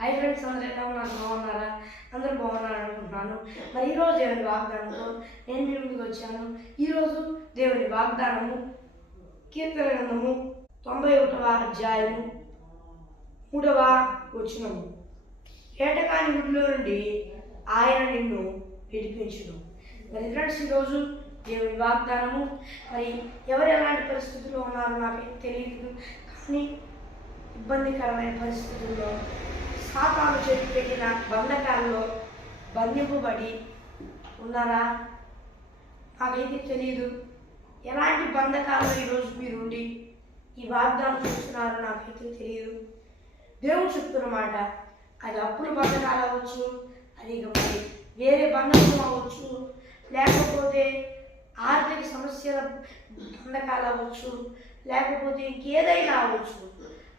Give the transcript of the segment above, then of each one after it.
Hi friends అందరూ ఎలా ఉన్నారు? బాగున్నారా? అందరూ బాగున్నారు అనుకుంటున్నాను. మరి ఈరోజు దేవుని వాగ్దానంతో నేను మీ ముందుకు వచ్చాను. ఈరోజు దేవుని వాగ్దానము కీర్తన గ్రంథము తొంభై ఒకటవ అధ్యాయము మూడవ వచనము. ఏటకాని గుడిలో నుండి ఆయన నిన్ను విడిపించును. మరి ఫ్రెండ్స్ ఈరోజు దేవుని వాగ్దానము. మరి ఎవరు ఎలాంటి పరిస్థితుల్లో ఉన్నారో నాకు తెలియదు కానీ ఇబ్బందికరమైన పరిస్థితుల్లో సాతాను చేతి పెట్టిన బంధకాల్లో బంధింపబడి ఉన్నారా? నాకైతే తెలియదు ఎలాంటి బంధకాల్లో ఈరోజు మీరు ఉండి ఈ వాగ్దానం చూస్తున్నారో నాకైతే తెలియదు దేవుడు చెప్తున్నమాట అది అప్పుల బంధకాలు అవ్వచ్చు అది ఇక మరి వేరే బంధకం అవ్వచ్చు లేకపోతే ఆర్థిక సమస్యల బంధకాలు అవ్వచ్చు లేకపోతే ఇంకేదైనా అవ్వచ్చు.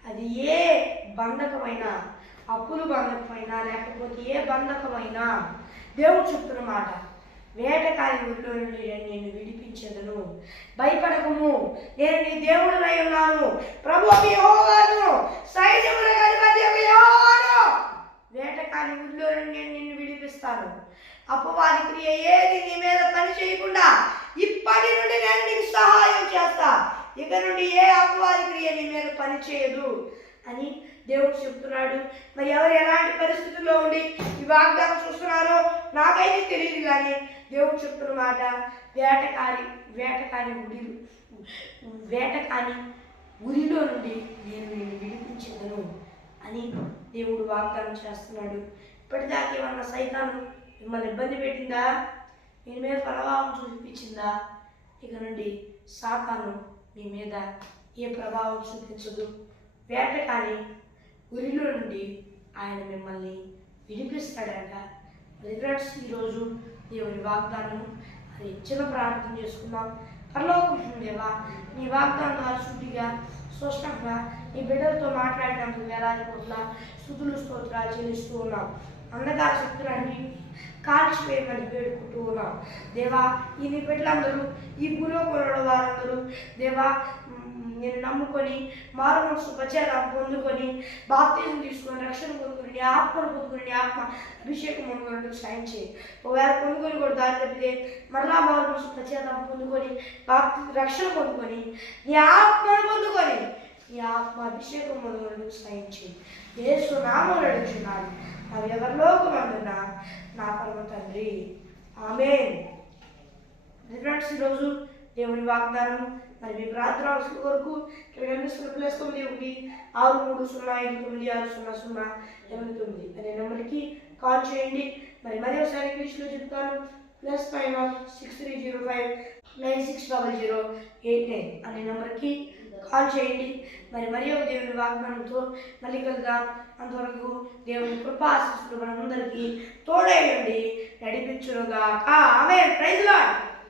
అది ఏ బంధకమైనా అప్పులు బంధకమైనా లేకపోతే ఏ బంధకమైనా? దేవుడు చెప్తున్న మాట వేటకాయ ఊళ్ళో నుండి నేను నిన్ను విడిపించదను. భయపడకము నేను నీ దేవుడునై ఉన్నాను. ప్రభు యెహోవాను సైన్యములకు అధిపతి వేటకాని వేటకాలి నుండి నేను నిన్ను విడిపిస్తాను. అపవాది క్రియ ఏది నీ మీద పని చేయకుండా ఇప్పటి నుండి నేను నీకు సహాయం చేస్తా. ఇక నుండి ఏ అపవాది క్రియ నీ మీద పని చేయదు. అని దేవుడు చెప్తున్నాడు. మరి ఎవరు ఎలాంటి పరిస్థితుల్లో ఉండి ఈ వాగ్దానం చూస్తున్నారో నాకైతే తెలియదు కానీ దేవుడు చెప్తున్న మాట వేటకాని వేటకాని ఉడి వేటకాని ఉరిలో నుండి నేను నేను విడిపించదను అని దేవుడు వాగ్దానం చేస్తున్నాడు. ఇప్పటిదాకా ఏమన్నా సైతాను మిమ్మల్ని ఇబ్బంది పెట్టిందా? మీ మీద ప్రభావం చూపించిందా? ఇక నుండి సాతాను మీ మీద ఏ ప్రభావం చూపించదు. వేటకాని ఉరిలో నుండి ఆయన మిమ్మల్ని విడిపిస్తాడంట. రిగ్రెట్స్ ఈరోజు దేవుని వాగ్దానం. అది ఇచ్చిన ప్రార్థన చేసుకున్నాం పరలోకం దేవా నీ వాగ్దానం ద్వారా స్పష్టంగా నీ బిడ్డలతో మాట్లాడడానికి వేలాది కోట్ల స్థుతులు స్తోత్రాలు చెల్లిస్తూ ఉన్నాం. అంధకార శక్తులన్నీ కాల్చివేయమని వేడుకుంటూ ఉన్నాం. దేవా ఈ నీ బిడ్డలందరూ ఈ భూలోకంలో వారందరూ దేవా నేను నమ్ముకొని మారు మనసు పచేదాం పొందుకొని బాప్తీసం తీసుకొని రక్షణ పొందుకుని నీ ఆత్మను పొందుకుని నీ ఆత్మ అభిషేకం పొందుకున్నట్టు సాయం చేయి. ఒకవేళ పొందుకొని కూడా దారి తప్పితే మరలా మారు మనసు పచేదాం పొందుకొని బాప్తి రక్షణ పొందుకొని నీ ఆత్మను పొందుకొని ఈ ఆత్మ అభిషేకం పొందుకున్నట్టు యేసు నామం అడుగుతున్నాను అవి ఎవరిలోకమందున నా పరమ తండ్రి. ఆమె ఫ్రెండ్స్ ఈరోజు దేవుని వాగ్దానం మరి మీ ప్రార్థన అవసరం వరకు ఇక్కడ ప్లస్ తొమ్మిది ఒకటి ఆరు మూడు సున్నా ఐదు తొమ్మిది ఆరు సున్నా సున్నా ఎనిమిది తొమ్మిది. అనే నెంబర్కి కాల్ చేయండి. మరి మరి ఒకసారి ఇంగ్లీష్లో చెప్తాను. Plus five six three zero five nine six double zero eight nine అనే నెంబర్కి కాల్ చేయండి. మరి మరి ఒక దేవుని వాగ్దానంతో మళ్ళీ కలుద్దాం అంతవరకు దేవుని కృప ఆశిస్తున్న మనందరికీ తోడేయండి నడిపించునుగా ఆమె ప్రైజ్ లాడ్.